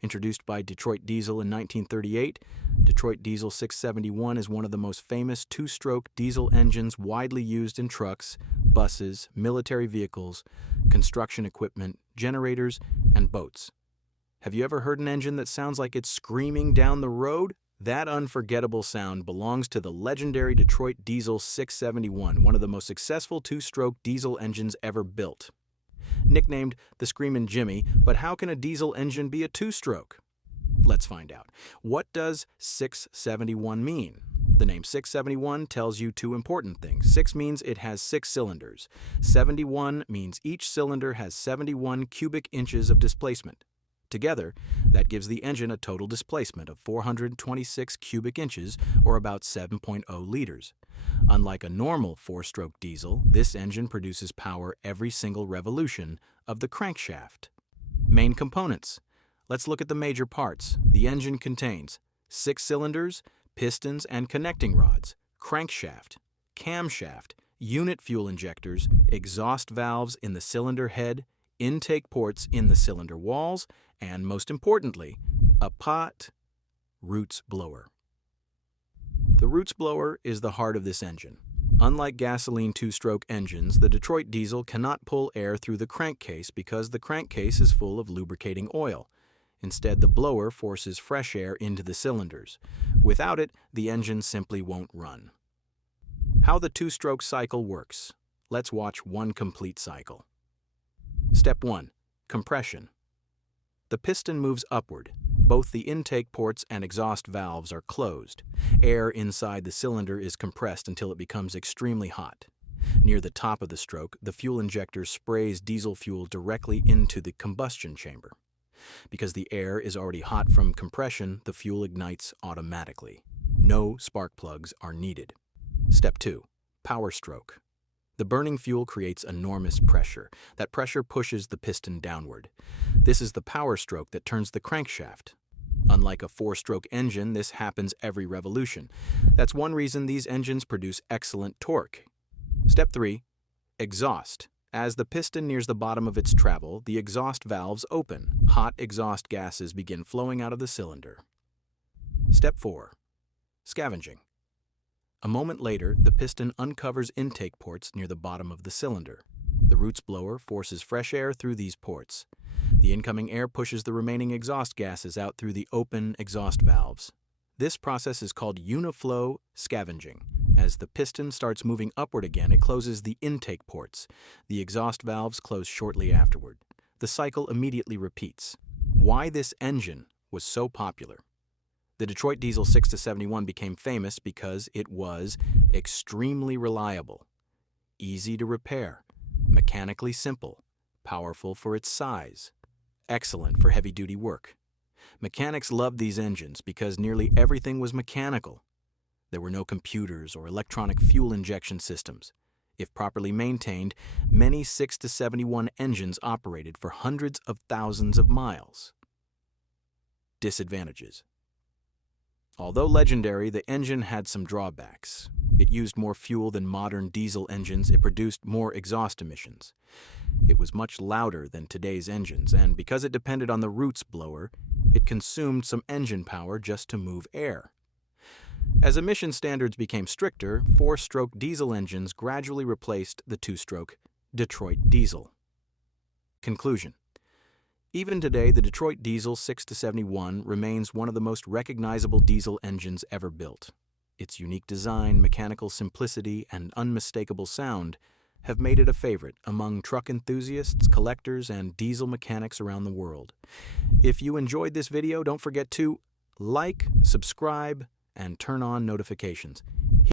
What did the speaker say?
Introduced by Detroit Diesel in 1938, Detroit Diesel 671 is one of the most famous two-stroke diesel engines widely used in trucks, buses, military vehicles, construction equipment, generators, and boats. Have you ever heard an engine that sounds like it's screaming down the road? That unforgettable sound belongs to the legendary Detroit Diesel 671, one of the most successful two-stroke diesel engines ever built. Nicknamed the Screamin Jimmy, but how can a diesel engine be a two-stroke? Let's find out. What does 671 mean? The name 671 tells you two important things. 6 means it has 6 cylinders. 71 means each cylinder has 71 cubic inches of displacement. Together, that gives the engine a total displacement of 426 cubic inches, or about 7.0 liters. Unlike a normal 4-stroke diesel, this engine produces power every single revolution of the crankshaft. Main components. Let's look at the major parts. The engine contains 6 cylinders, pistons and connecting rods, crankshaft, camshaft, unit fuel injectors, exhaust valves in the cylinder head, intake ports in the cylinder walls, and most importantly, a roots blower. The roots blower is the heart of this engine. Unlike gasoline two-stroke engines, the Detroit Diesel cannot pull air through the crankcase because the crankcase is full of lubricating oil. Instead, the blower forces fresh air into the cylinders. Without it, the engine simply won't run. How the two-stroke cycle works. Let's watch one complete cycle. Step 1. Compression. The piston moves upward. Both the intake ports and exhaust valves are closed. Air inside the cylinder is compressed until it becomes extremely hot. Near the top of the stroke, the fuel injector sprays diesel fuel directly into the combustion chamber. Because the air is already hot from compression, the fuel ignites automatically. No spark plugs are needed. Step 2. Power stroke. The burning fuel creates enormous pressure. That pressure pushes the piston downward. This is the power stroke that turns the crankshaft. Unlike a 4-stroke engine, this happens every revolution. That's one reason these engines produce excellent torque. Step 3. Exhaust. As the piston nears the bottom of its travel, the exhaust valves open. Hot exhaust gases begin flowing out of the cylinder. Step 4. Scavenging. A moment later, the piston uncovers intake ports near the bottom of the cylinder. The roots blower forces fresh air through these ports. The incoming air pushes the remaining exhaust gases out through the open exhaust valves. This process is called uniflow scavenging. As the piston starts moving upward again, it closes the intake ports. The exhaust valves close shortly afterward. The cycle immediately repeats. Why this engine was so popular? The Detroit Diesel 671 became famous because it was extremely reliable, easy to repair, mechanically simple, powerful for its size, excellent for heavy-duty work. Mechanics loved these engines because nearly everything was mechanical. There were no computers or electronic fuel injection systems. If properly maintained, many 671 engines operated for hundreds of thousands of miles. Disadvantages. Although legendary, the engine had some drawbacks. It used more fuel than modern diesel engines. It produced more exhaust emissions. It was much louder than today's engines, and because it depended on the roots blower, it consumed some engine power just to move air. As emission standards became stricter, 4-stroke diesel engines gradually replaced the 2-stroke Detroit Diesel. Conclusion. Even today, the Detroit Diesel 671 remains one of the most recognizable diesel engines ever built. Its unique design, mechanical simplicity, and unmistakable sound have made it a favorite among truck enthusiasts, collectors, and diesel mechanics around the world. If you enjoyed this video, don't forget to like, subscribe, and turn on notifications.